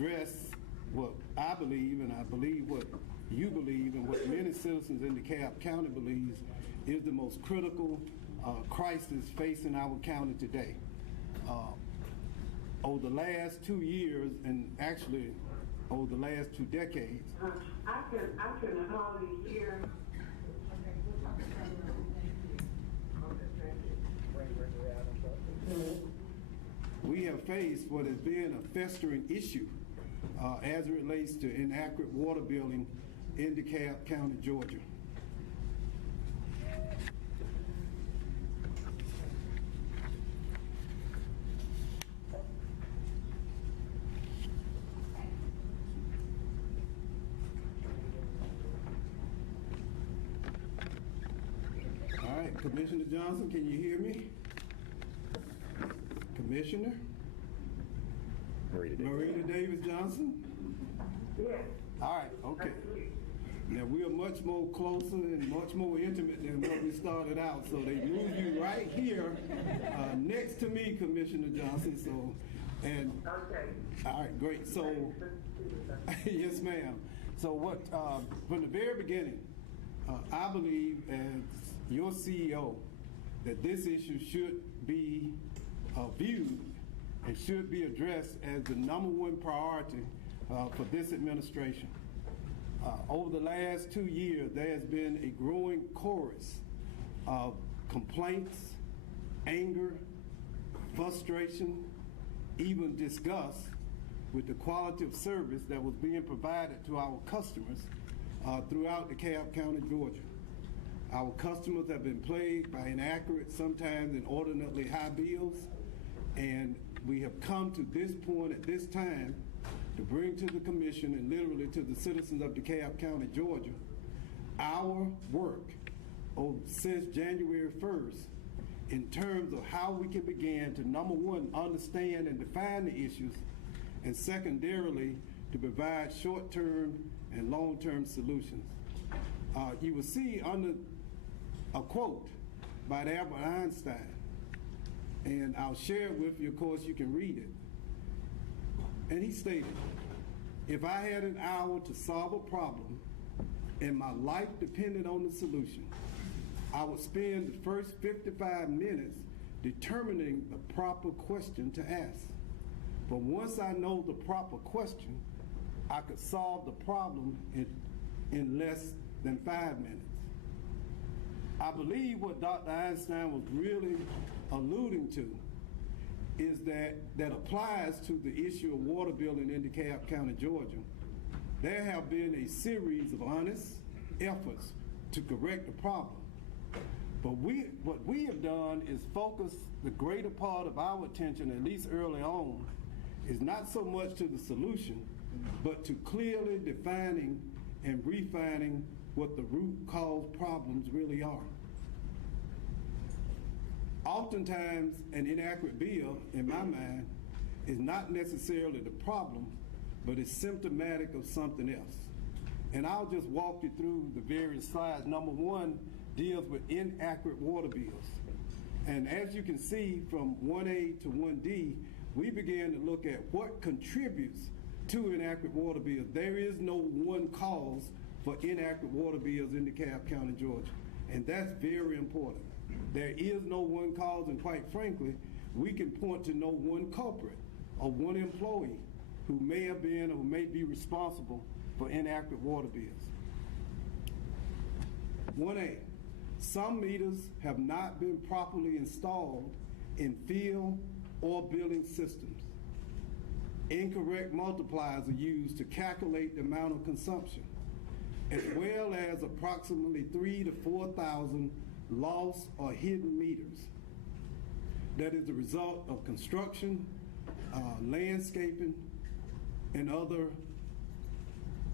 address what I believe, and I believe what you believe, and what many citizens in DeKalb County believes is the most critical crisis facing our county today. Over the last 2 years, and actually over the last 2 decades. I can hardly hear. We have faced what has been a festering issue as it relates to inaccurate water billing in DeKalb County, Georgia. All right, Commissioner Johnson, can you hear me? Commissioner? Marita Davis Johnson? Yes. All right, okay. Now we are much more closer and much more intimate than what we started out, so they moved you right here next to me, Commissioner Johnson. So, and okay. All right, great. So, yes, ma'am. So, what from the very beginning, I believe as your CEO that this issue should be viewed and should be addressed as the #1 priority for this administration. Over the last 2 years, there has been a growing chorus of complaints, anger, frustration, even disgust with the quality of service that was being provided to our customers throughout DeKalb County, Georgia. Our customers have been plagued by inaccurate, sometimes inordinately high bills, and we have come to this point at this time to bring to the commission and literally to the citizens of DeKalb County, Georgia, our work since January 1st in terms of how we can begin to, #1, understand and define the issues, and secondarily, to provide short-term and long-term solutions. You will see under a quote by Albert Einstein, and I'll share it with you. Of course, you can read it. And he stated, "If I had an hour to solve a problem and my life depended on the solution, I would spend the first 55 minutes determining the proper question to ask. But once I know the proper question, I could solve the problem in less than 5 minutes." I believe what Dr. Einstein was really alluding to is that applies to the issue of water billing in DeKalb County, Georgia. There have been a series of honest efforts to correct the problem. But what we have done is focus the greater part of our attention, at least early on, is not so much to the solution, but to clearly defining and refining what the root cause problems really are. Oftentimes, an inaccurate bill, in my mind, is not necessarily the problem, but it's symptomatic of something else. And I'll just walk you through the various slides. #1 deals with inaccurate water bills. And as you can see from 1A to 1D, we began to look at what contributes to inaccurate water bills. There is no one cause for inaccurate water bills in DeKalb County, Georgia. And that's very important. There is no one cause, and quite frankly, we can point to no one culprit or one employee who may have been or may be responsible for inaccurate water bills. 1A, some meters have not been properly installed in field or billing systems. Incorrect multipliers are used to calculate the amount of consumption, as well as approximately 3,000 to 4,000 lost or hidden meters. That is the result of construction, landscaping, and other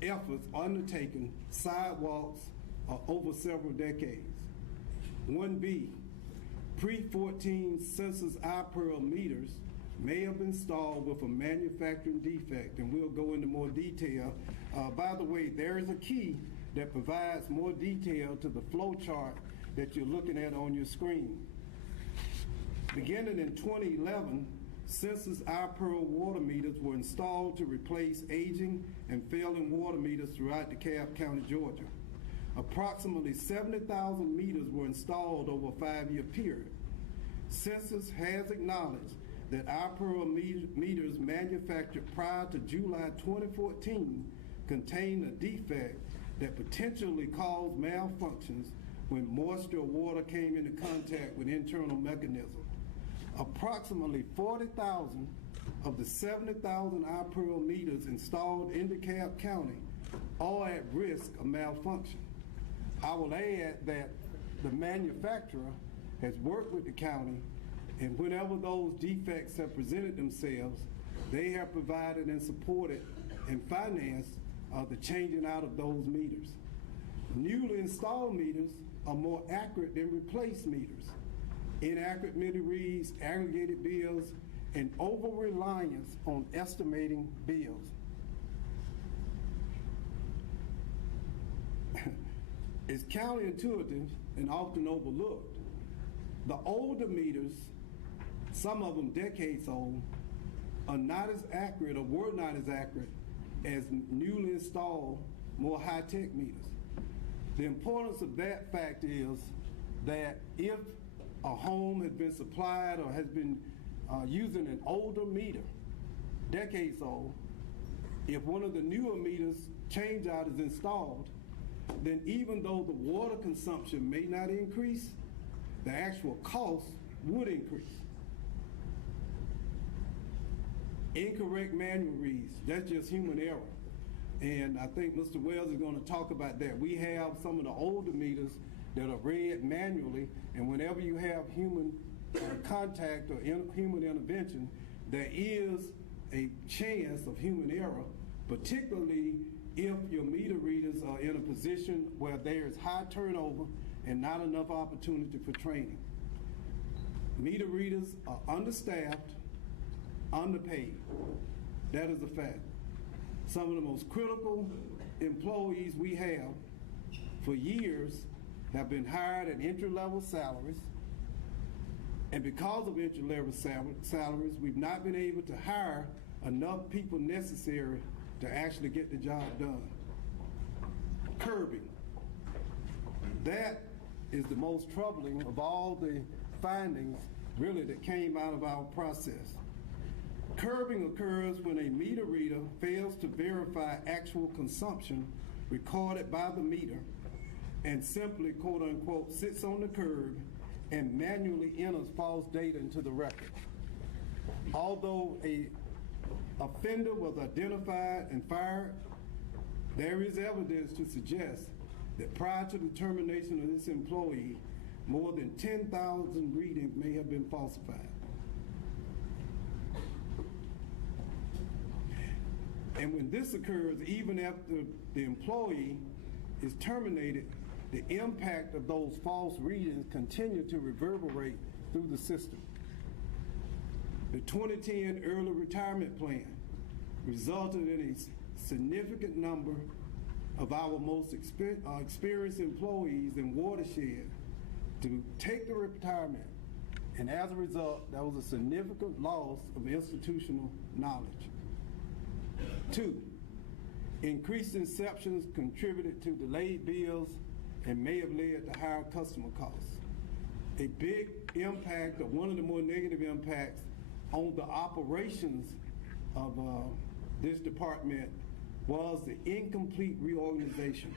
efforts undertaken, sidewalks, over several decades. 1B, pre-14 census iPearl meters may have been installed with a manufacturing defect, and we'll go into more detail. By the way, there is a key that provides more detail to the flow chart that you're looking at on your screen. Beginning in 2011, Census iPearl water meters were installed to replace aging and failing water meters throughout DeKalb County, Georgia. Approximately 70,000 meters were installed over a 5-year period. Census has acknowledged that iPearl meters manufactured prior to July 2014 contained a defect that potentially caused malfunctions when moisture or water came into contact with internal mechanisms. Approximately 40,000 of the 70,000 iPearl meters installed in DeKalb County are at risk of malfunction. I will add that the manufacturer has worked with the county, and whenever those defects have presented themselves, they have provided and supported and financed the changing out of those meters. Newly installed meters are more accurate than replaced meters. Inaccurate meter reads, aggregated bills, and over-reliance on estimating bills. It's counterintuitive and often overlooked. The older meters, some of them decades old, are not as accurate or were not as accurate as newly installed, more high-tech meters. The importance of that fact is that if a home has been supplied or has been using an older meter, decades old, if one of the newer meters change out is installed, then even though the water consumption may not increase, the actual cost would increase. Incorrect manual reads, that's just human error. And I think Mr. Wells is going to talk about that. We have some of the older meters that are read manually, and whenever you have human contact or human intervention, there is a chance of human error, particularly if your meter readers are in a position where there is high turnover and not enough opportunity for training. Meter readers are understaffed, underpaid. That is a fact. Some of the most critical employees we have for years have been hired at entry-level salaries, and because of entry-level salaries, we've not been able to hire enough people necessary to actually get the job done. Curbing. That is the most troubling of all the findings, really, that came out of our process. Curbing occurs when a meter reader fails to verify actual consumption recorded by the meter and simply, quote unquote, sits on the curb and manually enters false data into the record. Although a offender was identified and fired, there is evidence to suggest that prior to the termination of this employee, more than 10,000 readings may have been falsified. And when this occurs, even after the employee is terminated, the impact of those false readings continue to reverberate through the system. The 2010 early retirement plan resulted in a significant number of our most experienced employees in watershed to take the retirement, and as a result, there was a significant loss of institutional knowledge. 2, increased inceptions contributed to delayed bills and may have led to higher customer costs. A big impact, or one of the more negative impacts on the operations of this department, was the incomplete reorganization.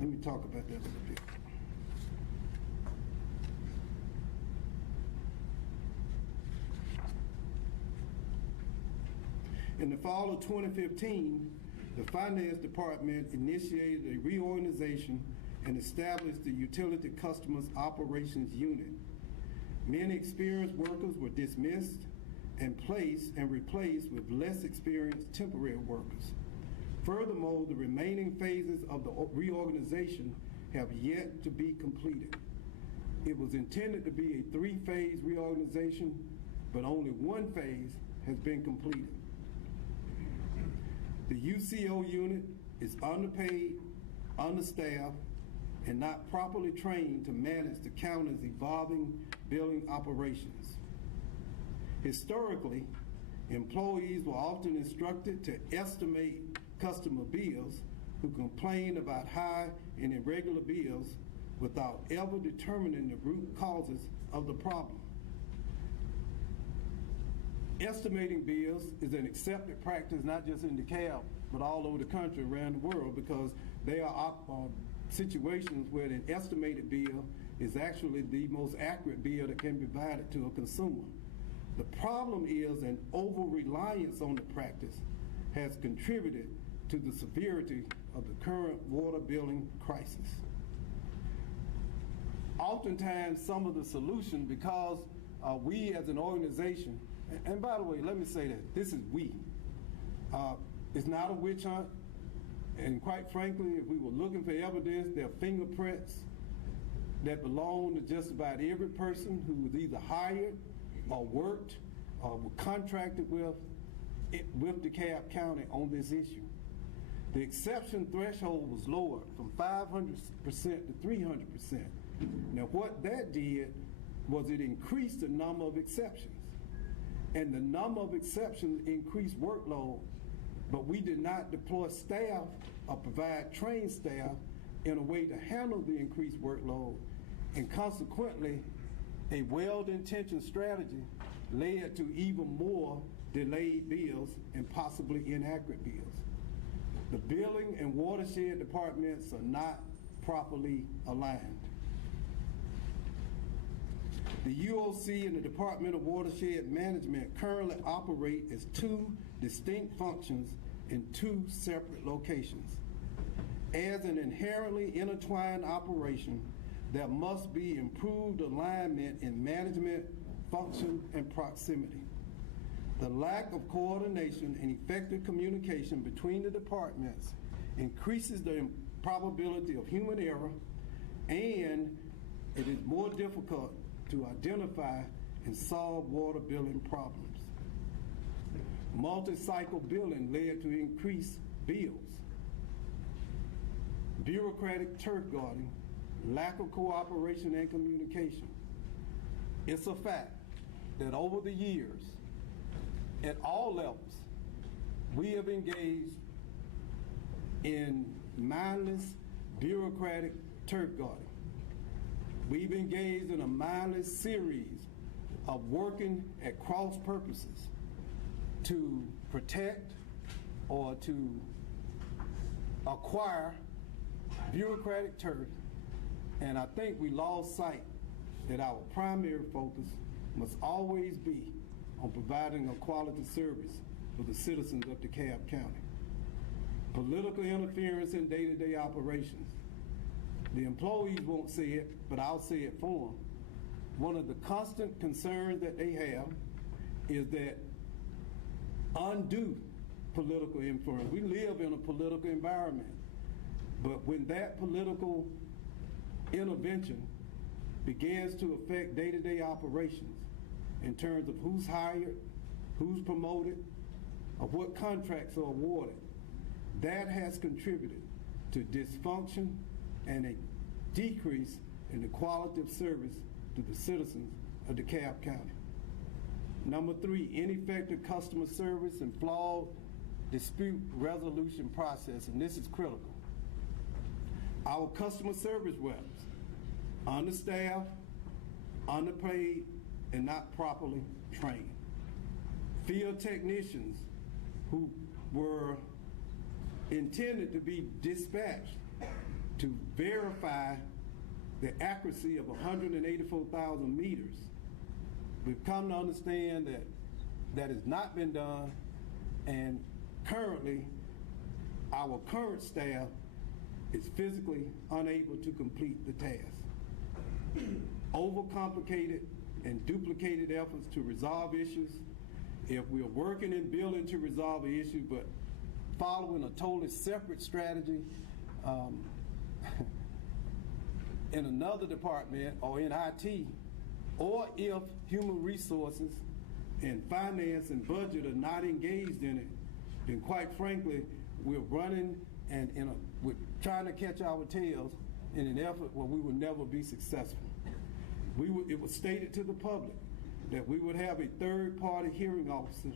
Let me talk about that a little bit. In the fall of 2015, the Finance Department initiated a reorganization and established the Utility Customers Operations Unit. Many experienced workers were dismissed and replaced with less experienced temporary workers. Furthermore, the remaining phases of the reorganization have yet to be completed. It was intended to be a 3-phase reorganization, but only one phase has been completed. The UCO unit is underpaid, understaffed, and not properly trained to manage the county's evolving billing operations. Historically, employees were often instructed to estimate customer bills who complained about high and irregular bills without ever determining the root causes of the problem. Estimating bills is an accepted practice not just in DeKalb, but all over the country, around the world, because there are situations where an estimated bill is actually the most accurate bill that can be provided to a consumer. The problem is an over-reliance on the practice has contributed to the severity of the current water billing crisis. Oftentimes, some of the solution, because we as an organization, and by the way, let me say that this is we. It's not a witch hunt, and quite frankly, if we were looking for evidence, there are fingerprints that belong to just about every person who was either hired or worked or were contracted with DeKalb County on this issue. The exception threshold was lowered from 500% to 300%. Now what that did was it increased the number of exceptions. And the number of exceptions increased workload, but we did not deploy staff or provide trained staff in a way to handle the increased workload, and consequently, a well-intentioned strategy led to even more delayed bills and possibly inaccurate bills. The billing and watershed departments are not properly aligned. The UOC and the Department of Watershed Management currently operate as two distinct functions in two separate locations. As an inherently intertwined operation, there must be improved alignment in management, function, and proximity. The lack of coordination and effective communication between the departments increases the probability of human error, and it is more difficult to identify and solve water billing problems. Multi-cycle billing led to increased bills. Bureaucratic turf guarding, lack of cooperation and communication. It's a fact that over the years, at all levels, we have engaged in mindless bureaucratic turf guarding. We've engaged in a mindless series of working at cross purposes to protect or to acquire bureaucratic turf, and I think we lost sight that our primary focus must always be on providing a quality service for the citizens of DeKalb County. Political interference in day-to-day operations. The employees won't say it, but I'll say it for them. One of the constant concerns that they have is that undue political influence. We live in a political environment, but when that political intervention begins to affect day-to-day operations in terms of who's hired, who's promoted, or what contracts are awarded, that has contributed to dysfunction and a decrease in the quality of service to the citizens of DeKalb County. Number 3, ineffective customer service and flawed dispute resolution process, and this is critical. Our customer service reps, understaffed, underpaid, and not properly trained. Field technicians who were intended to be dispatched to verify the accuracy of 184,000 meters. We've come to understand that that has not been done, and currently our current staff is physically unable to complete the task. Overcomplicated and duplicated efforts to resolve issues. If we're working in billing to resolve an issue, but following a totally separate strategy in another department or in IT, or if human resources and finance and budget are not engaged in it, then quite frankly, we're running and we're trying to catch our tails in an effort where we will never be successful. It was stated to the public that we would have a third-party hearing officer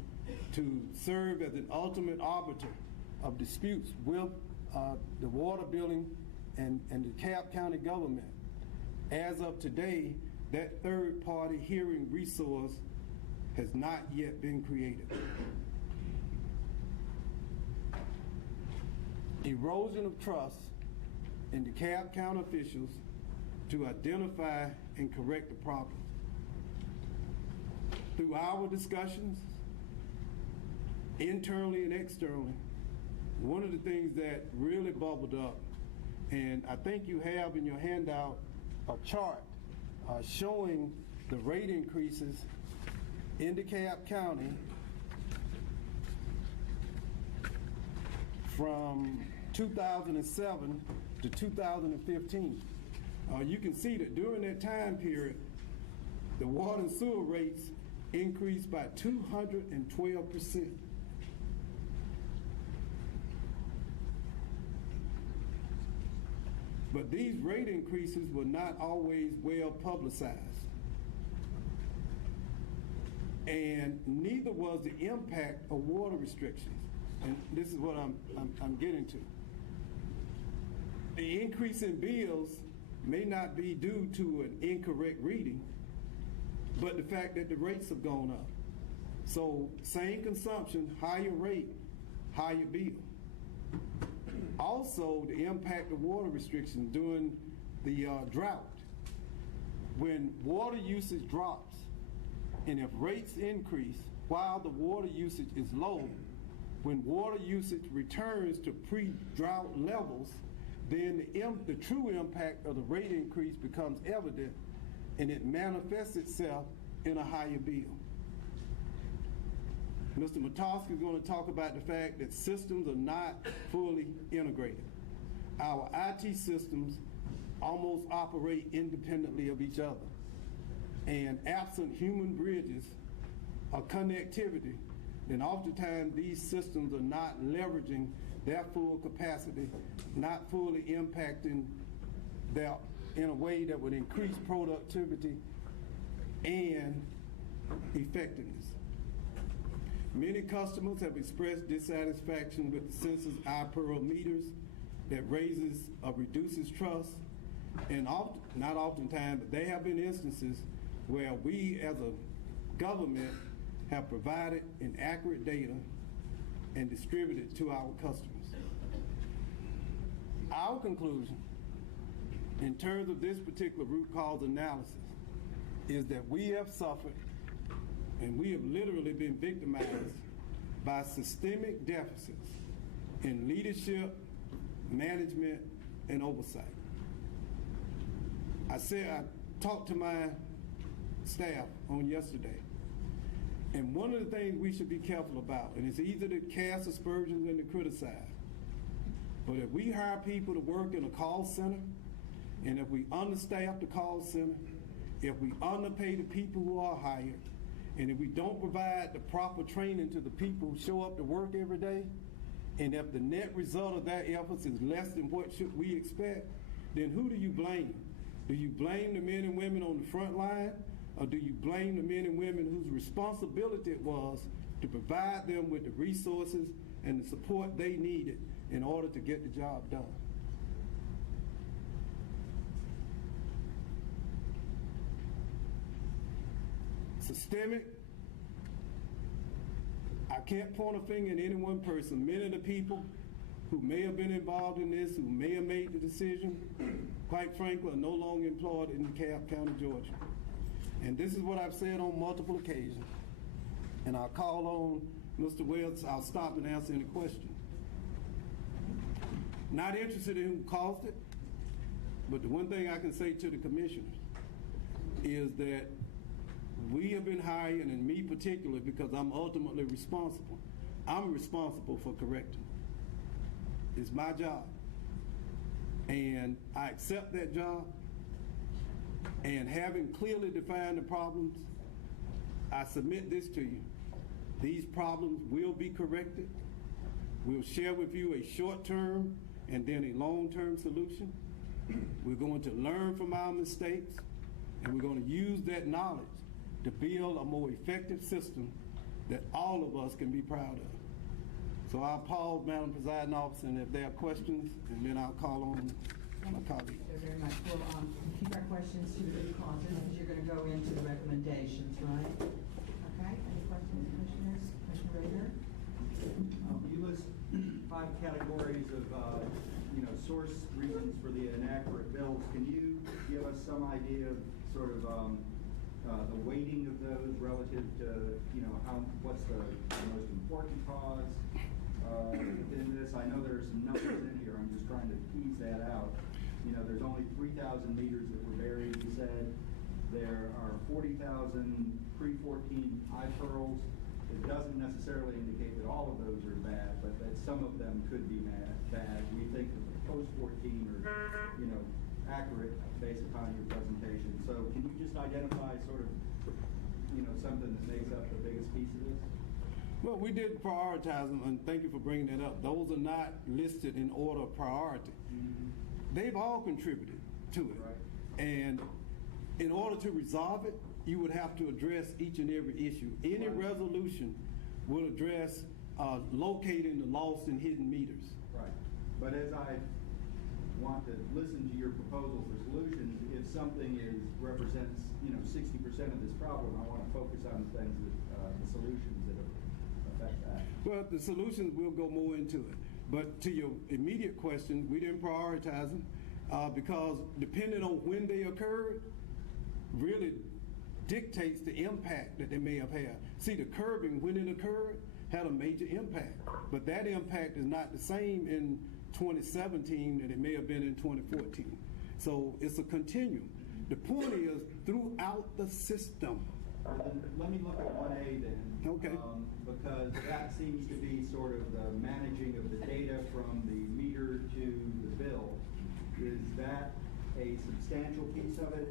to serve as an ultimate arbiter of disputes with the water billing and the DeKalb County government. As of today, that third-party hearing resource has not yet been created. Erosion of trust in DeKalb County officials to identify and correct the problem. Through our discussions, internally and externally, one of the things that really bubbled up, and I think you have in your handout a chart showing the rate increases in DeKalb County from 2007 to 2015. You can see that during that time period, the water and sewer rates increased by 212%. But these rate increases were not always well publicized. And neither was the impact of water restrictions. And this is what I'm getting to. The increase in bills may not be due to an incorrect reading, but the fact that the rates have gone up. So same consumption, higher rate, higher bill. Also, the impact of water restrictions during the drought. When water usage drops, and if rates increase while the water usage is low, when water usage returns to pre-drought levels, then the true impact of the rate increase becomes evident, and it manifests itself in a higher bill. Mr. Matosky is going to talk about the fact that systems are not fully integrated. Our IT systems almost operate independently of each other. And absent human bridges or connectivity, then oftentimes these systems are not leveraging their full capacity, not fully impacting their in a way that would increase productivity and effectiveness. Many customers have expressed dissatisfaction with the census iPearl meters that raises or reduces trust, and not oftentimes, but there have been instances where we as a government have provided inaccurate data and distributed to our customers. Our conclusion in terms of this particular root cause analysis is that we have suffered and we have literally been victimized by systemic deficits in leadership, management, and oversight. I talked to my staff on yesterday, and one of the things we should be careful about, and it's easy to cast aspersions and to criticize, but if we hire people to work in a call center, and if we understaff the call center, if we underpay the people who are hired, and if we don't provide the proper training to the people who show up to work every day, and if the net result of their efforts is less than what should we expect, then who do you blame? Do you blame the men and women on the front line, or do you blame the men and women whose responsibility it was to provide them with the resources and the support they needed in order to get the job done? Systemic, I can't point a finger at any one person. Many of the people who may have been involved in this, who may have made the decision, quite frankly, are no longer employed in DeKalb County, Georgia. And this is what I've said on multiple occasions. And I'll call on Mr. Wells, I'll stop and answer any question. Not interested in who caused it, but the one thing I can say to the commissioners is that we have been hiring, and me particularly, because I'm ultimately responsible. I'm responsible for correcting. It's my job. And I accept that job. And having clearly defined the problems, I submit this to you. These problems will be corrected. We'll share with you a short-term and then a long-term solution. We're going to learn from our mistakes, and we're going to use that knowledge to build a more effective system that all of us can be proud of. So I'll pause, Madam Presiding Officer, and if there are questions, and then I'll call on my colleague. Thank you very much. We'll keep our questions to the root causes, because you're going to go into the recommendations, right? Okay, any questions, Commissioners? Commissioner Rader? You list 5 categories of, source reasons for the inaccurate bills. Can you give us some idea of sort of the weighting of those relative to, what's the most important cause within this? I know there's some numbers in here. I'm just trying to tease that out. There's only 3,000 meters that were buried, you said. There are 40,000 pre-14 iPearls. It doesn't necessarily indicate that all of those are bad, but that some of them could be bad. We think that the post-14 are, accurate based upon your presentation. So can you just identify sort of, something that makes up the biggest piece of this? Well, we did prioritize them, and thank you for bringing that up. Those are not listed in order of priority. Mm-hmm. They've all contributed to it. Right. And in order to resolve it, you would have to address each and every issue. Any resolution will address locating the lost and hidden meters. Right. But as I want to listen to your proposal for solutions, if something represents 60% of this problem, I want to focus on things that the solutions that affect that. Well, the solutions will go more into it. But to your immediate question, we didn't prioritize them because depending on when they occurred, really dictates the impact that they may have had. See, the curbing, when it occurred, had a major impact. But that impact is not the same in 2017 that it may have been in 2014. So it's a continuum. The point is, throughout the system. Then let me look at 1A then. Okay. Because that seems to be sort of the managing of the data from the meter to the bill. Is that a substantial piece of it?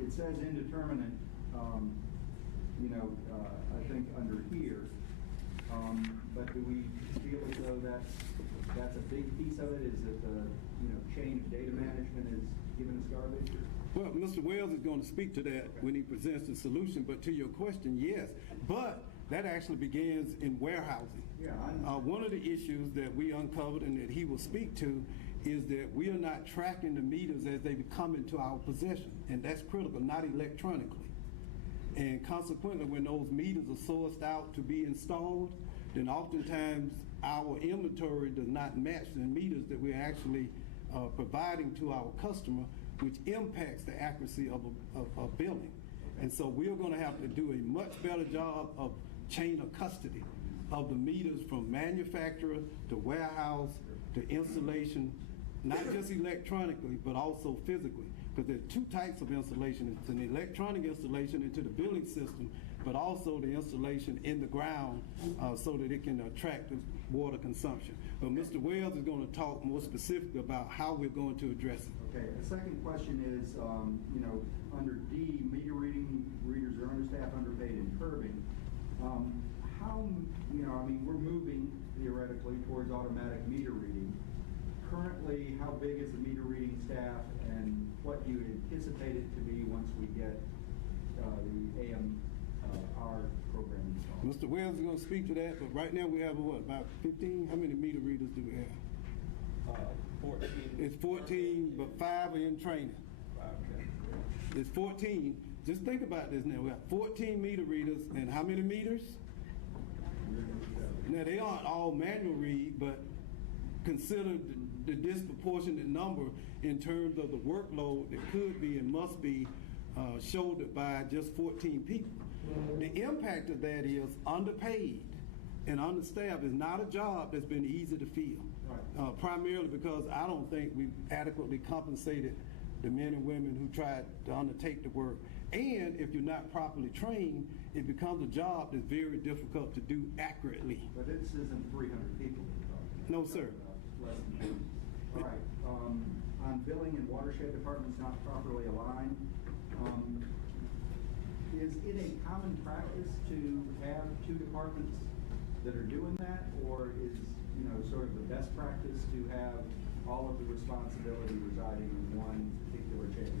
It says indeterminate, I think under here. But do we feel as though that's a big piece of it? Is that the chain of data management is giving us garbage? Well, Mr. Wells is going to speak to that when he presents the solution, but to your question, yes. But that actually begins in warehousing. Yeah, one of the issues that we uncovered and that he will speak to is that we are not tracking the meters as they come into our possession, and that's critical, not electronically. And consequently, when those meters are sourced out to be installed, then oftentimes our inventory does not match the meters that we're actually providing to our customer, which impacts the accuracy of billing. And so we're going to have to do a much better job of chain of custody of the meters from manufacturer to warehouse to installation, not just electronically, but also physically. Because there are 2 types of installation. It's an electronic installation into the billing system, but also the installation in the ground so that it can attract the water consumption. But Mr. Wells is going to talk more specifically about how we're going to address it. Okay, the second question is, under D, readers are understaffed, underpaid, and curbing. How, we're moving theoretically towards automatic meter reading. Currently, how big is the meter reading staff, and what do you anticipate it to be once we get the AMR program installed? Mr. Wells is going to speak to that, but right now we have, about 15? How many meter readers do we have? 14. It's 14, but 5 are in training. Okay. It's 14. Just think about this now. We have 14 meter readers, and how many meters? Now, they aren't all manual read, but consider the disproportionate number in terms of the workload that could be and must be shouldered by just 14 people. The impact of that is underpaid and understaffed is not a job that's been easy to fill. Right. Primarily because I don't think we've adequately compensated the men and women who tried to undertake the work. And if you're not properly trained, it becomes a job that's very difficult to do accurately. But this isn't 300 people. No, sir. Less than 2. All right. On billing and watershed departments not properly aligned, is it a common practice to have 2 departments that are doing that, or is sort of the best practice to have all of the responsibility residing in one particular chain?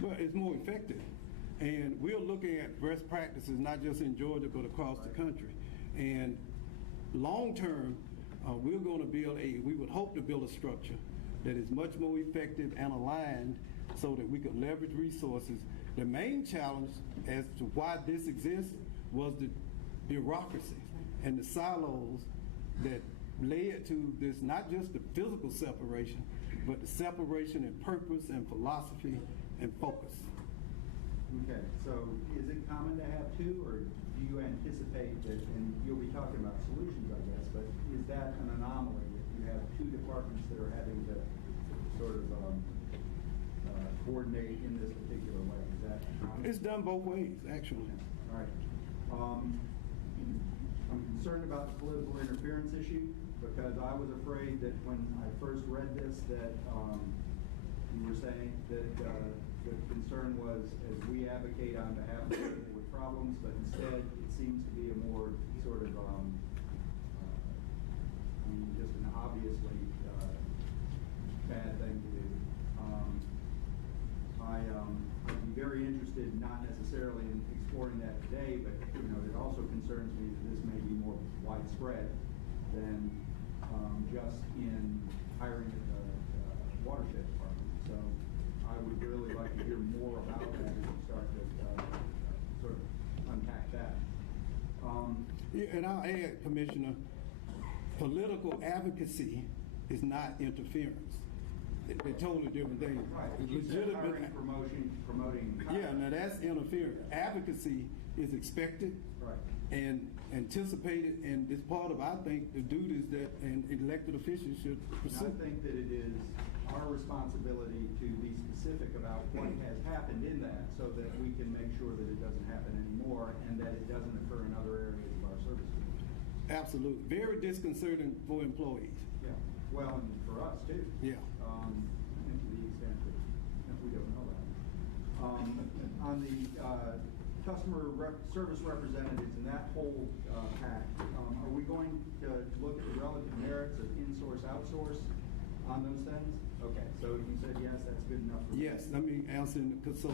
Well, it's more effective. And we're looking at best practices, not just in Georgia, but across the country. And long-term, we're going to we would hope to build a structure that is much more effective and aligned so that we could leverage resources. The main challenge as to why this exists was the bureaucracy and the silos that led to this, not just the physical separation, but the separation in purpose and philosophy and focus. Okay, so is it common to have two, or do you anticipate that, and you'll be talking about solutions, I guess, but is that an anomaly that you have two departments that are having to sort of coordinate in this particular way? Is that common? It's done both ways, actually. All right. I'm concerned about the political interference issue because I was afraid that when I first read this that you were saying that the concern was as we advocate on behalf of people with problems, but instead it seems to be a more sort of just an obviously bad thing to do. I'd be very interested, not necessarily in exploring that today, but it also concerns me that this may be more widespread than just in hiring at the watershed department. So I would really like to hear more about that as we start to sort of unpack that. Yeah, and I'll add, Commissioner, political advocacy is not interference. They're totally different things. Right. You said hiring, promoting. Yeah, now that's interference. Advocacy is expected. Right. And anticipated, and it's part of, I think, the duties that an elected official should pursue. And I think that it is our responsibility to be specific about what has happened in that so that we can make sure that it doesn't happen anymore and that it doesn't occur in other areas of our service community. Absolutely. Very disconcerting for employees. Yeah. Well, and for us too. Yeah. And to the extent that we don't know that. On the service representatives and that whole pack, are we going to look at the relative merits of in-source, outsource on those things? Okay, so you said yes, that's good enough for me. Yes, let me answer, so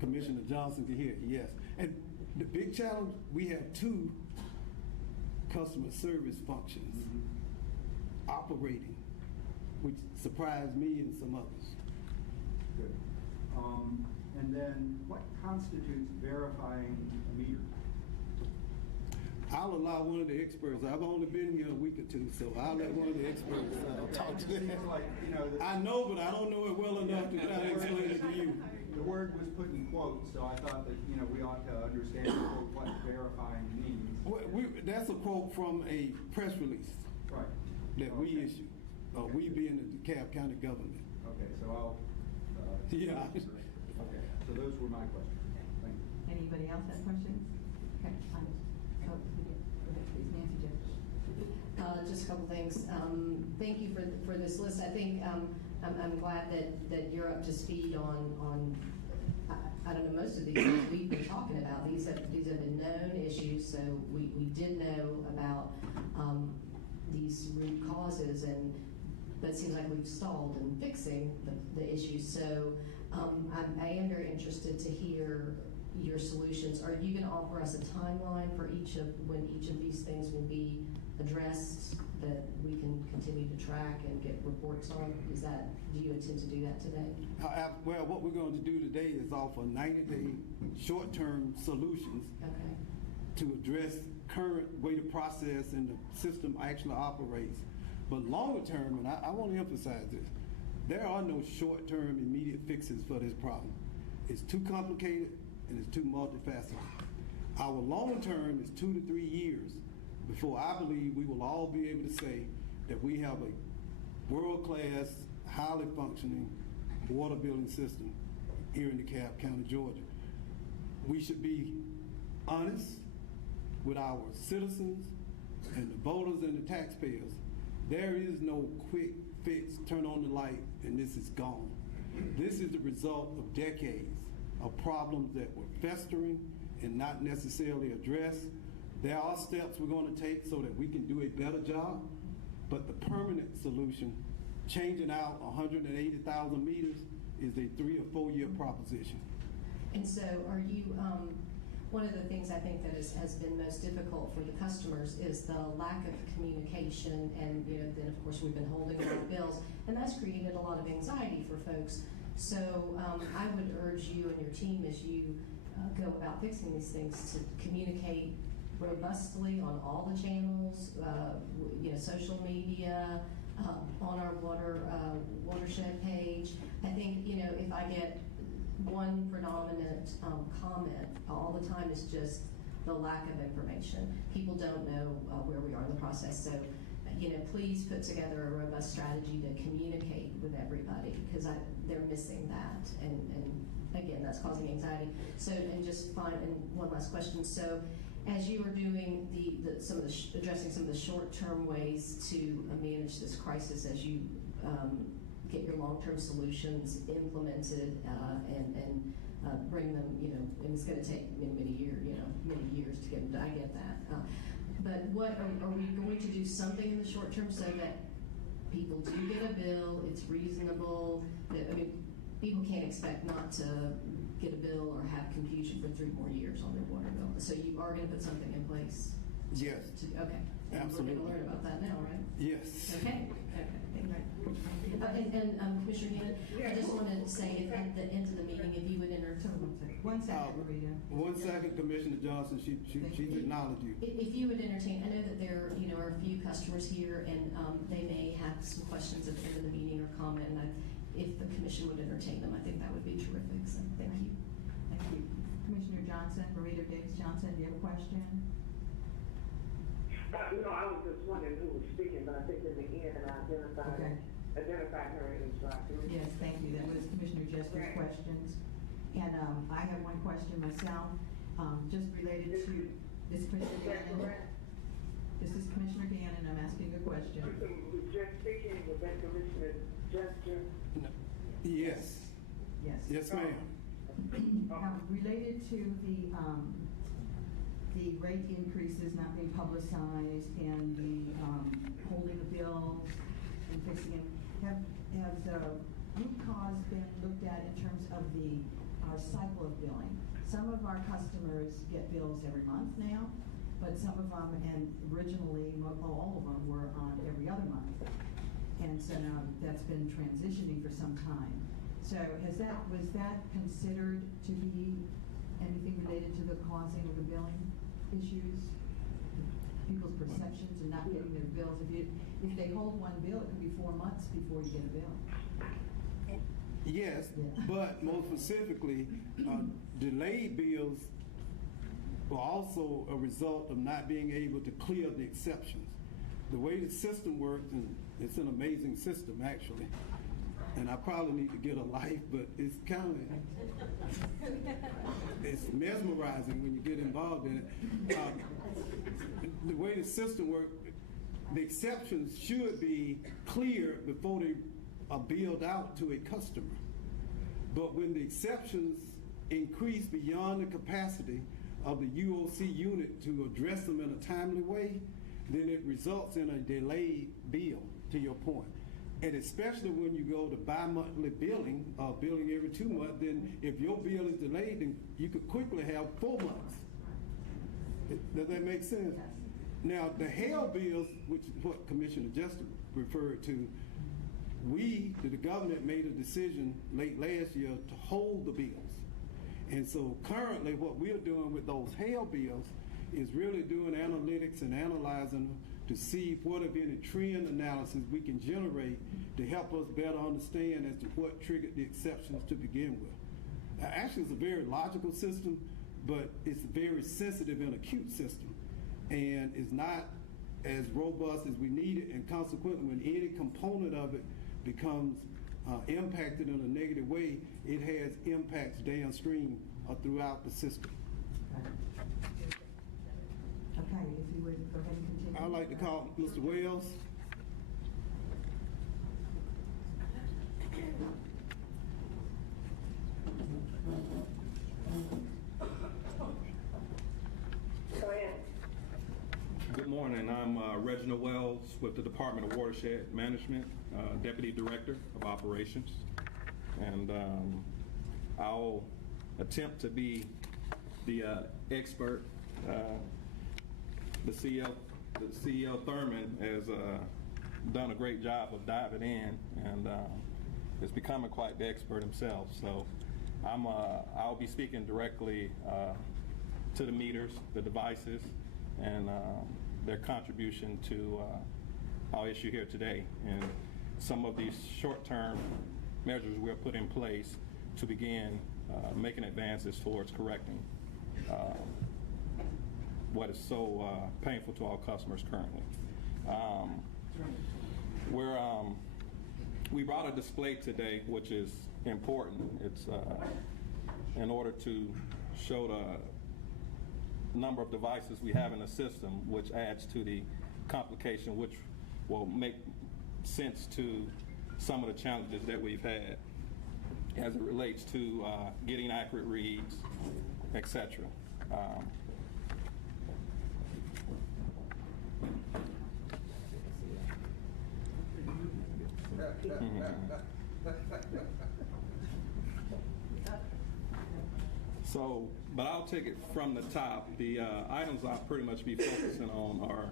Commissioner Johnson can hear. Yes. And the big challenge, we have two customer service functions operating, which surprised me and some others. Good. And then what constitutes verifying a meter? I'll allow one of the experts. I've only been here a week or two, so I'll let one of the experts talk to them. Like, I know, but I don't know it well enough to kind of explain it to you. The word was put in quotes, so I thought that we ought to understand what verifying means. That's a quote from a press release Right. that we issued. We being the DeKalb County government. Okay, so I'll. Yeah. Okay, so those were my questions. Thank you. Anybody else have questions? Okay, go ahead, please, Nancy Jeffers. Just a couple things. Thank you for this list. I think I'm glad that you're up to speed on I don't know, most of these things we've been talking about. These have been known issues, so we did know about these root causes, but it seems like we've stalled in fixing the issues. So I am very interested to hear your solutions. Are you going to offer us a timeline for when each of these things will be addressed that we can continue to track and get reports on? Do you intend to do that today? Well, what we're going to do today is offer 90-day short-term solutions to address current way the process and the system actually operates. But longer term, and I want to emphasize this, there are no short-term immediate fixes for this problem. It's too complicated and it's too multifaceted. Our long term is 2 to 3 years before I believe we will all be able to say that we have a world-class, highly functioning water billing system here in DeKalb County, Georgia. We should be honest with our citizens and the voters and the taxpayers. There is no quick fix, turn on the light, and this is gone. This is the result of decades of problems that were festering and not necessarily addressed. There are steps we're going to take so that we can do a better job, but the permanent solution, changing out 180,000 meters, is a 3 or 4 year proposition. And so are you, one of the things I think that has been most difficult for the customers is the lack of communication, and then of course we've been holding a lot of bills, and that's created a lot of anxiety for folks. So I would urge you and your team, as you go about fixing these things, to communicate robustly on all the channels, social media, on our watershed page. I think if I get one predominant comment all the time is just the lack of information. People don't know where we are in the process. So, please put together a robust strategy to communicate with everybody, because they're missing that. And again, that's causing anxiety. So, and one last question. So, as you are doing addressing some of the short-term ways to manage this crisis, as you get your long-term solutions implemented and bring them, and it's going to take many years to get them done. I get that. But what are we going to do something in the short term so that people do get a bill, it's reasonable? People can't expect not to get a bill or have confusion for 3 more years on their water bill. So you are going to put something in place? Yes. Okay. Absolutely. We're going to learn about that now, right? Yes. Okay. Commissioner Gannon, I just want to say at the end of the meeting, if you would entertain. One second, Rita. 1 second, Commissioner Johnson. She's acknowledged you. If you would entertain, I know that there are a few customers here, and they may have some questions at the end of the meeting or comment. And if the commission would entertain them, I think that would be terrific. So thank you. Thank you. Commissioner Johnson, Marita Davis Johnson, do you have a question? I was just wondering who was speaking, but I think in the end I identified her as Yes, thank you. That was Commissioner Jester's questions. And I have one question myself, just related to this Commissioner Gannon. This is Commissioner Gannon. I'm asking a question. Just speaking, was that Commissioner Jester? No. Yes. Yes. Yes, ma'am. Related to the rate increases not being publicized and the holding of bills and fixing it, has the root cause been looked at in terms of our cycle of billing? Some of our customers get bills every month now, but some of them, and originally all of them, were on every other month. And so now that's been transitioning for some time. So was that considered to be anything related to the causing of the billing issues? People's perceptions of not getting their bills. If they hold one bill, it could be 4 months before you get a bill. Yes, Yeah. but more specifically, delayed bills were also a result of not being able to clear the exceptions. The way the system works, and it's an amazing system actually, and I probably need to get a life, but it's it's mesmerizing when you get involved in it. The way the system works, the exceptions should be cleared before they are billed out to a customer. But when the exceptions increase beyond the capacity of the UOC unit to address them in a timely way, then it results in a delayed bill, to your point. And especially when you go to bi-monthly billing, billing every 2 months, then if your bill is delayed, then you could quickly have 4 months. Does that make sense? Now, the HAL bills, which is what Commissioner Justice referred to, the government made a decision late last year to hold the bills. And so currently what we're doing with those HAL bills is really doing analytics and analyzing them to see what, if any, trend analysis we can generate to help us better understand as to what triggered the exceptions to begin with. Actually, it's a very logical system, but it's a very sensitive and acute system, and it's not as robust as we need it, and consequently, when any component of it becomes impacted in a negative way, it has impacts downstream throughout the system. Okay, if you would go ahead and continue. I'd like to call Mr. Wells. Go ahead. Good morning. I'm Reginald Wells with the Department of Watershed Management, Deputy Director of Operations. And I'll attempt to be the expert. The CEO Thurman has done a great job of diving in and is becoming quite the expert himself. So I'll be speaking directly to the meters, the devices, and their contribution to our issue here today, and some of these short-term measures we'll put in place to begin making advances towards correcting what is so painful to our customers currently. We brought a display today, which is important. It's in order to show the number of devices we have in the system, which adds to the complication, which will make sense to some of the challenges that we've had as it relates to getting accurate reads, etc. So, but I'll take it from the top. The items I'll pretty much be focusing on are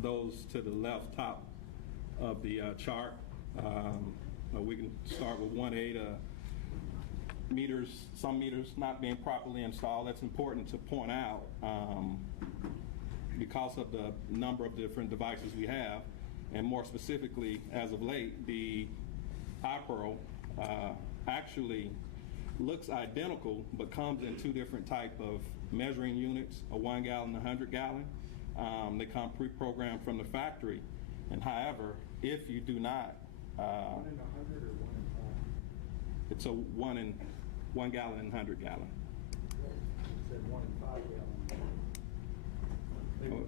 those to the left top of the chart. We can start with 1A, meters, some meters not being properly installed. That's important to point out because of the number of different devices we have, and more specifically, as of late, the iPearl actually looks identical, but comes in two different type of measuring units, a 1 gallon and 100 gallon. They come pre-programmed from the factory, and however, if you do not, 1 in 100 or 1 in 5? it's a 1 gallon and 100 gallon. It said 1 in 5 gallon.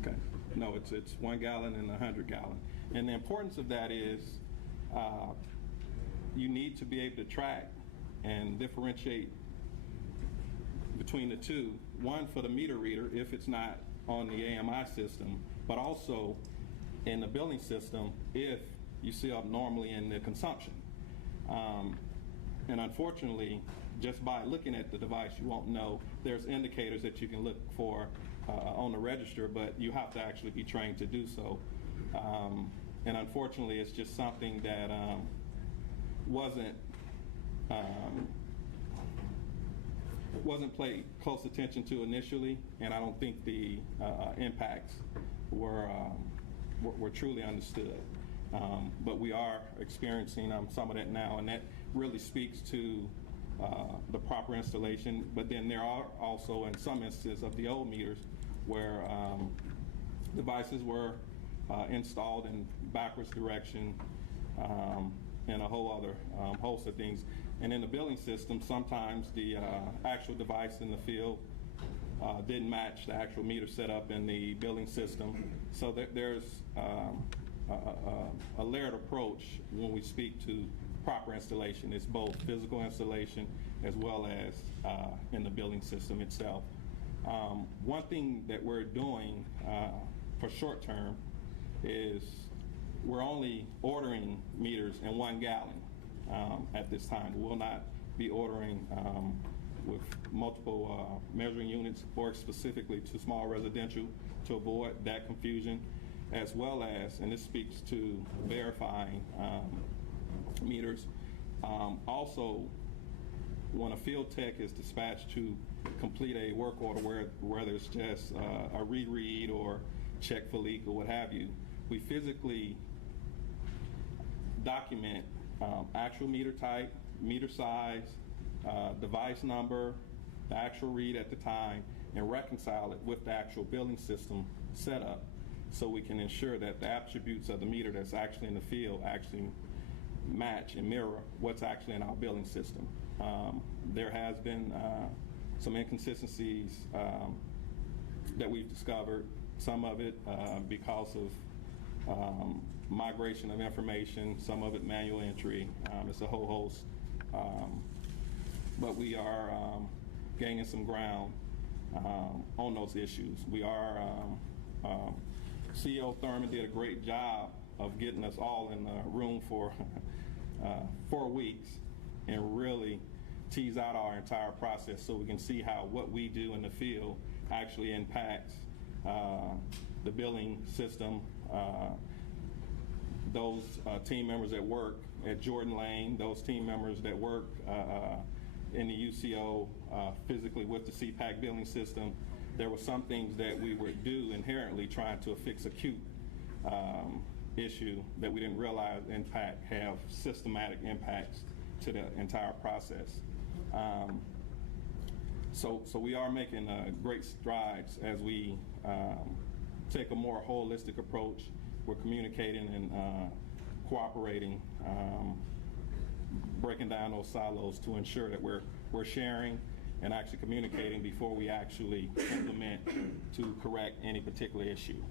Okay. No, it's 1 gallon and 100 gallon. And the importance of that is you need to be able to track and differentiate between the two. One, for the meter reader, if it's not on the AMI system, but also in the billing system if you see abnormally in the consumption. And unfortunately, just by looking at the device, you won't know. There's indicators that you can look for on the register, but you have to actually be trained to do so. And unfortunately, it's just something that wasn't paid close attention to initially, and I don't think the impacts were truly understood. But we are experiencing some of that now, and that really speaks to the proper installation. But then there are also, in some instances of the old meters, where devices were installed in backwards direction, and a whole other host of things. And in the billing system, sometimes the actual device in the field didn't match the actual meter setup in the billing system. So there's a layered approach when we speak to proper installation. It's both physical installation as well as in the billing system itself. One thing that we're doing for short term is we're only ordering meters in 1 gallon at this time. We will not be ordering with multiple measuring units, or specifically to small residential, to avoid that confusion, as well as, and this speaks to verifying meters. Also, when a field tech is dispatched to complete a work order, whether it's just a reread or check for leak or what have you, we physically document actual meter type, meter size, device number, the actual read at the time, and reconcile it with the actual billing system setup, so we can ensure that the attributes of the meter that's actually in the field actually match and mirror what's actually in our billing system. There has been some inconsistencies that we've discovered, some of it because of migration of information, some of it manual entry. It's a whole host. But we are gaining some ground on those issues. We are, CEO Thurman did a great job of getting us all in the room for 4 weeks and really tease out our entire process so we can see how what we do in the field actually impacts the billing system, those team members that work at Jordan Lane, those team members that work in the UCO physically with the CPAC billing system. There were some things that we would do inherently trying to fix acute issue that we didn't realize have systematic impacts to the entire process. So we are making great strides as we take a more holistic approach. We're communicating and cooperating, breaking down those silos to ensure that we're sharing and actually communicating before we actually implement to correct any particular issue.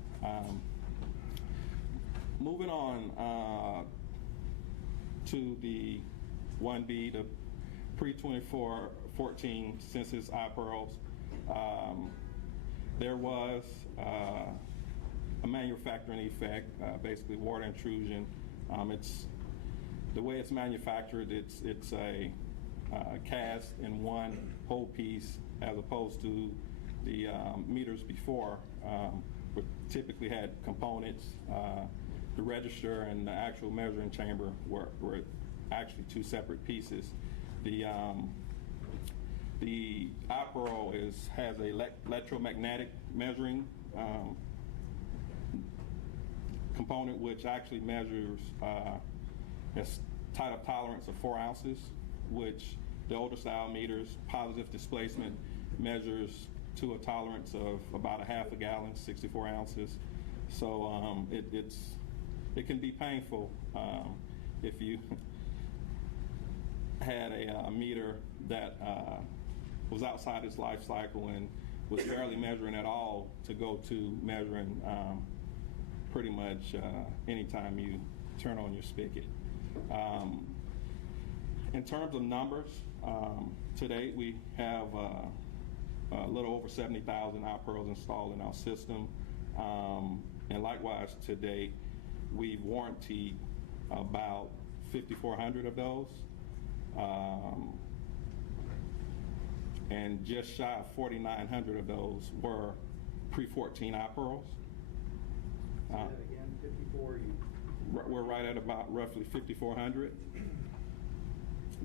Moving on to the 1B, the pre-24-14 census IPERLs, there was a manufacturing effect, basically water intrusion. It's the way it's manufactured. It's a cast in one whole piece, as opposed to the meters before, which typically had components. The register and the actual measuring chamber were actually two separate pieces. The IPERL has a electromagnetic measuring component, which actually measures a tight of tolerance of 4 ounces, which the older style meters, positive displacement, measures to a tolerance of about a half a gallon, 64 ounces. So it can be painful if you had a meter that was outside its life cycle and was barely measuring at all to go to measuring pretty much anytime you turn on your spigot. In terms of numbers, to date we have a little over 70,000 IPERLs installed in our system, and likewise to date we've warrantied about 5,400 of those, and just shy of 4,900 of those were pre-14 IPERLs. Say that again, 54? We're right at about roughly 5,400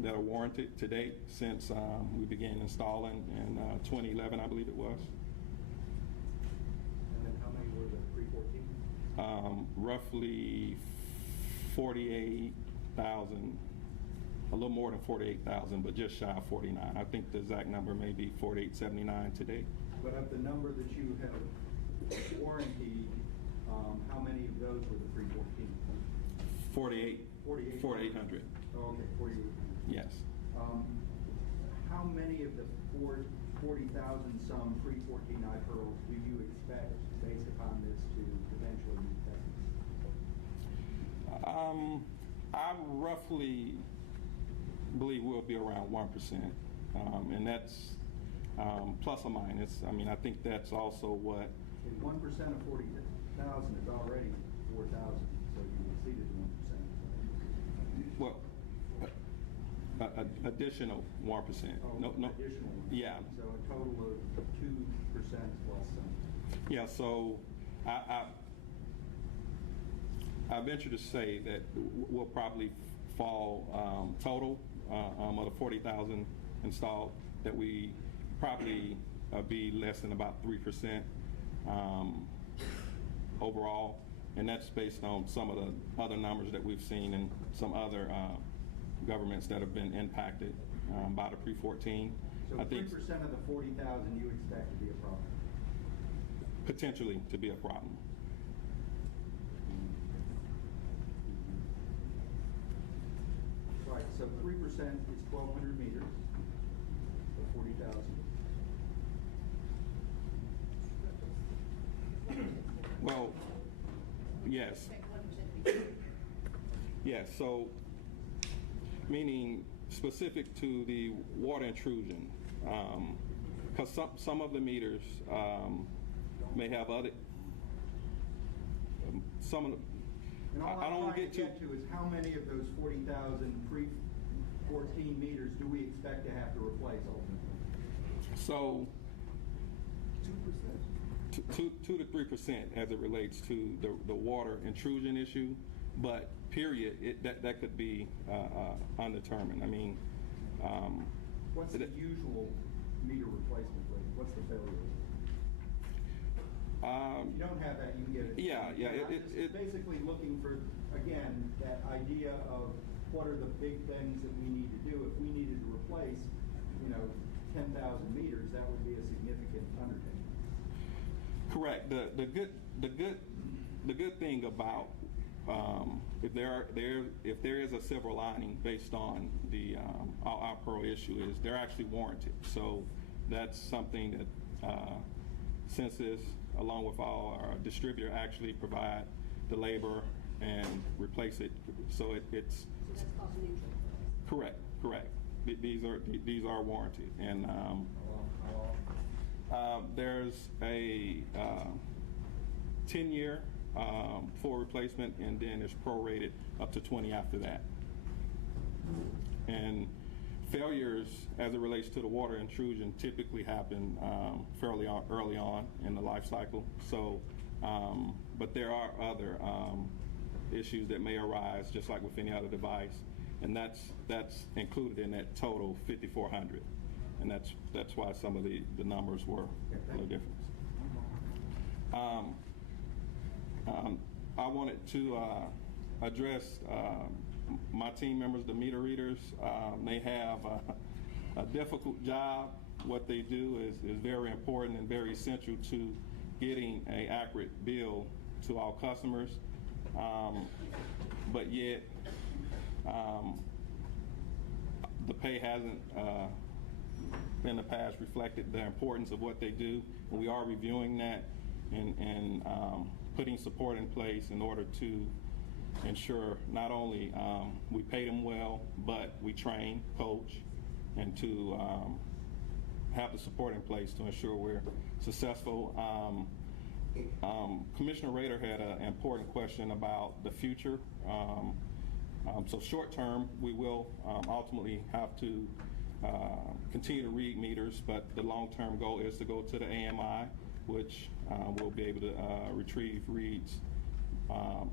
that are warranted to date since we began installing in 2011, I believe it was. And then how many were the pre-14? Roughly 48,000, a little more than 48,000, but just shy of 49. I think the exact number may be 4,879 today. But of the number that you have warranted, how many of those were the pre-14? 4,800. Oh, okay, 4,800. Yes. How many of the 40,000 some pre-14 IPERLs do you expect, based upon this, to eventually meet that? I roughly believe we'll be around 1%, and that's plus or minus. I mean, I think that's also what. And 1% of 40,000 is already 4,000, so you exceeded 1%. Well, additional 1%. Oh, No. Additional 1%. Yeah. So a total of 2% plus some. Yeah. So I venture to say that we'll probably fall total of the 40,000 installed, that we probably be less than about 3% overall, and that's based on some of the other numbers that we've seen in some other governments that have been impacted by the pre-14. So 3% of the 40,000 you expect to be a problem? Potentially to be a problem. Right, so 3% is 1,200 meters, so 40,000. Well, yes. Yes, so meaning specific to the water intrusion, because some of the meters may have other, some of the, And all I I'm don't trying get to get to is how many of those 40,000 14 meters do we expect to have to replace ultimately? So 2 to 3% as it relates to the water intrusion issue, but period, that could be undetermined. I mean, what's the usual meter replacement rate? What's the failure rate? If you don't have that, you can get it. Yeah. It's basically looking for, again, that idea of what are the big things that we need to do. If we needed to replace, 10,000 meters, that would be a significant undertaking. Correct. The good thing about if there is a silver lining based on the our Pearl issue is they're actually warranted. So that's something that Census, along with our distributor, actually provide the labor and replace it. So it's So that's cost neutral. correct. These are warranted, and there's a 10-year full replacement, and then it's prorated up to 20 after that. And failures as it relates to the water intrusion typically happen fairly early on in the life cycle. So, but there are other issues that may arise, just like with any other device, and that's included in that total 5,400, and that's why some of the numbers were a little different. I wanted to address my team members, the meter readers. They have a difficult job. What they do is very important and very essential to getting an accurate bill to our customers. But yet, the pay hasn't in the past reflected the importance of what they do. And we are reviewing that and putting support in place in order to ensure not only we pay them well, but we train, coach, and to have the support in place to ensure we're successful. Commissioner Rader had an important question about the future. So short term, we will ultimately have to continue to read meters, but the long-term goal is to go to the AMI, which will be able to retrieve reads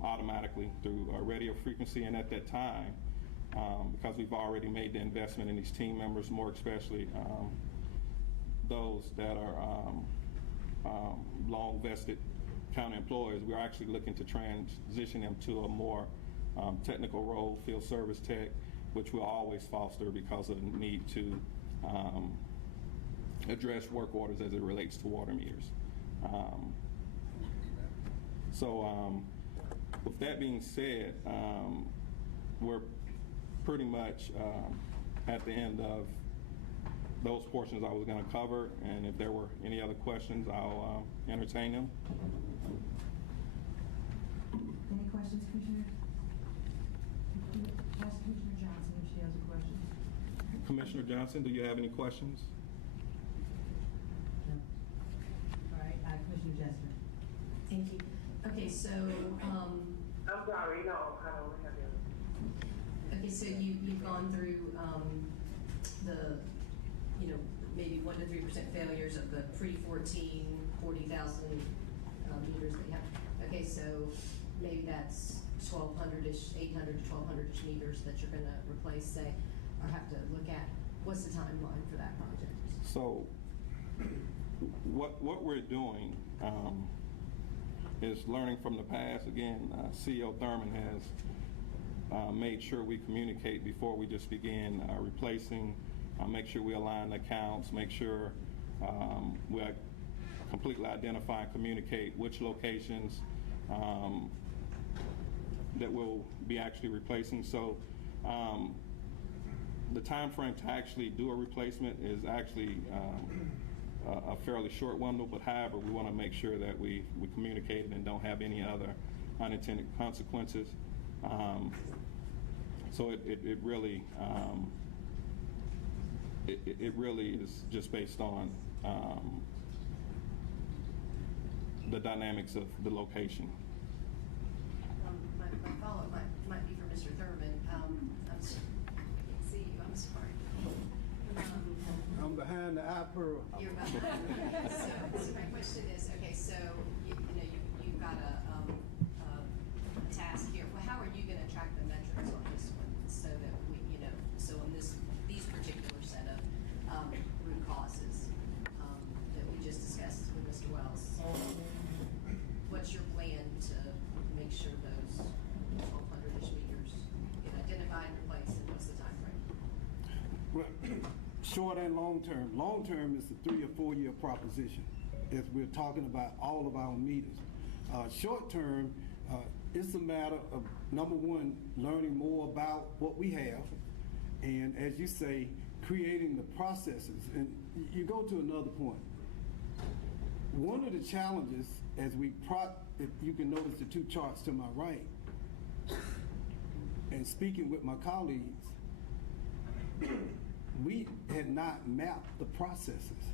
automatically through radio frequency. And at that time, because we've already made the investment in these team members, more especially those that are long vested county employees, we're actually looking to transition them to a more technical role, field service tech, which we'll always foster because of the need to address work orders as it relates to water meters. With that being said, we're pretty much at the end of those portions I was going to cover, and if there were any other questions, I'll entertain them. Any questions, Commissioner? Ask Commissioner Johnson if she has a question. Commissioner Johnson, do you have any questions? No. All right, Commissioner Jester. Thank you. Okay, so, I'm sorry, no, I don't have any. okay, so you've gone through the, maybe 1 to 3% failures of the pre-40,000 meters that you have. Okay, so maybe that's 1,200-ish, 800 to 1,200-ish meters that you're going to replace, say, or have to look at. What's the timeline for that project? So what we're doing is learning from the past. Again, CEO Thurman has made sure we communicate before we just begin replacing, make sure we align the accounts, make sure we completely identify and communicate which locations that we'll be actually replacing. So the time frame to actually do a replacement is actually a fairly short window, but however, we want to make sure that we communicate it and don't have any other unintended consequences. So it really it really is just based on the dynamics of the location. My follow-up might be for Mr. Thurman. I can't see you. I'm not Pearl. You're about so my question is, okay, so you've got a task here. Well, how are you going to track the metrics on this one so that we, so on these particular set of root causes that we just discussed with Mr. Wells? What's your plan to make sure those 1,200-ish meters get identified and replaced, and what's the time frame? Well, short and long term. Long term is a 3 or 4 year proposition as we're talking about all of our meters. Short term, it's a matter of, number one, learning more about what we have, and as you say, creating the processes. And you go to another point. One of the challenges, as if you can notice the two charts to my right, and speaking with my colleagues, we had not mapped the processes.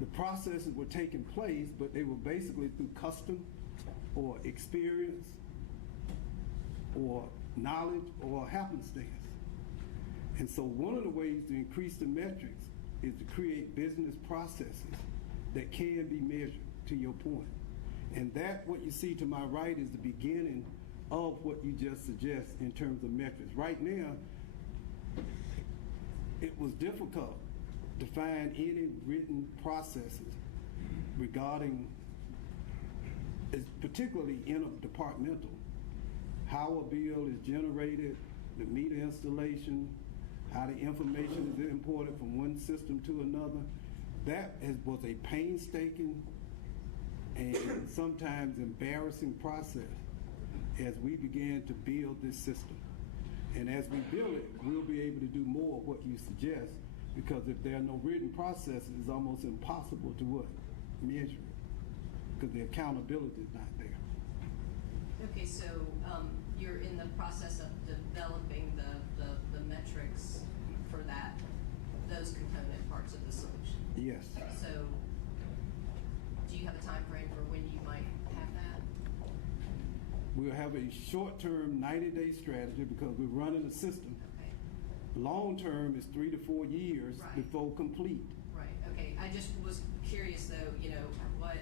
The processes were taking place, but they were basically through custom or experience or knowledge or happenstance. And so one of the ways to increase the metrics is to create business processes that can be measured, to your point. And that, what you see to my right, is the beginning of what you just suggest in terms of metrics. Right now, it was difficult to find any written processes regarding, particularly interdepartmental, how a bill is generated, the meter installation, how the information is imported from one system to another. That was a painstaking and sometimes embarrassing process as we began to build this system. And as we build it, we'll be able to do more of what you suggest, because if there are no written processes, it's almost impossible to what? Measure it, because the accountability is not there. Okay, so you're in the process of developing the metrics for those component parts of the solution. Yes. So do you have a time frame for when you might have that? We'll have a short-term 90-day strategy because we're running a system. Okay. Long-term is 3 to 4 years Right. before complete. Right, okay. I just was curious though, what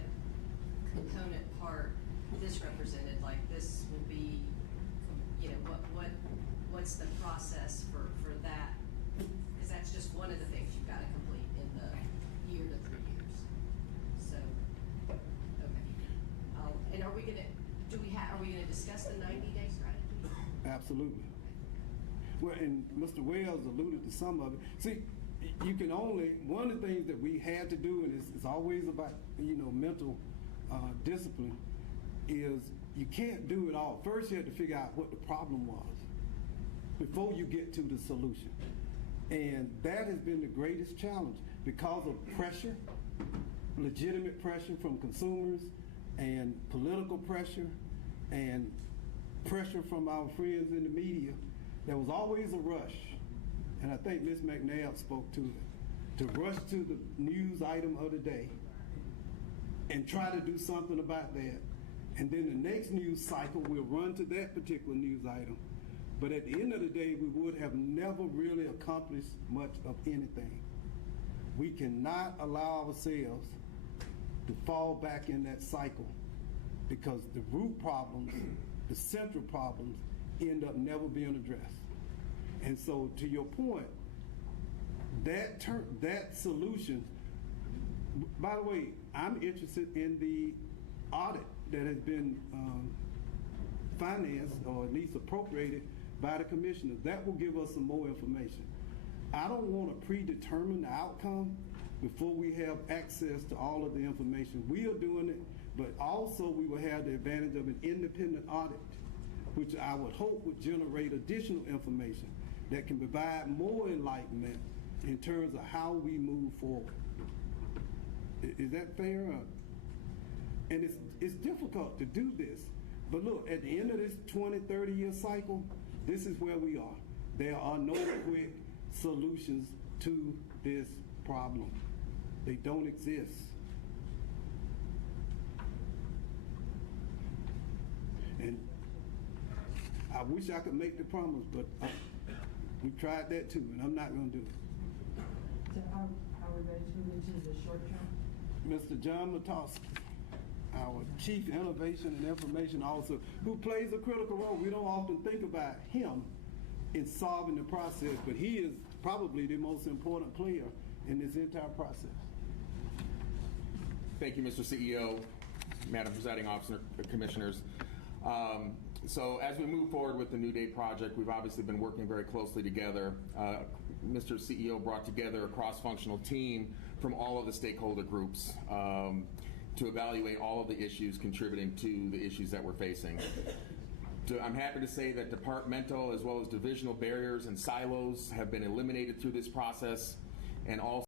component part this represented, like this will be, what's the process for that? Because that's just one of the things you've got to complete in the year to 3 years. So, okay. And are we gonna discuss the 90-day strategy? Absolutely. Well, and Mr. Wells alluded to some of it. See, you can only, one of the things that we had to do, and it's always about, mental discipline, is you can't do it all. First, you have to figure out what the problem was before you get to the solution. And that has been the greatest challenge because of pressure, legitimate pressure from consumers, and political pressure, and pressure from our friends in the media. There was always a rush, and I think Ms. McNabb spoke to it, to rush to the news item of the day and try to do something about that. And then the next news cycle, we'll run to that particular news item. But at the end of the day, we would have never really accomplished much of anything. We cannot allow ourselves to fall back in that cycle, because the root problems, the central problems, end up never being addressed. And so, to your point, that solution, by the way, I'm interested in the audit that has been financed, or at least appropriated, by the commissioners. That will give us some more information. I don't want to predetermine the outcome before we have access to all of the information. We are doing it, but also we will have the advantage of an independent audit, which I would hope would generate additional information that can provide more enlightenment in terms of how we move forward. Is that fair? And it's difficult to do this, but look, at the end of this 20, 30-year cycle, this is where we are. There are no quick solutions to this problem. They don't exist. And I wish I could make the promise, but we tried that too, and I'm not going to do it. So So are we ready to move into the short term? Mr. John Matowski, our Chief Innovation and Information Officer, who plays a critical role. We don't often think about him in solving the process, but he is probably the most important player in this entire process. Thank you, Mr. CEO, Madam Presiding Officer, Commissioners. So as we move forward with the New Day project, we've obviously been working very closely together. Mr. CEO brought together a cross-functional team from all of the stakeholder groups to evaluate all of the issues contributing to the issues that we're facing. I'm happy to say that departmental as well as divisional barriers and silos have been eliminated through this process, and all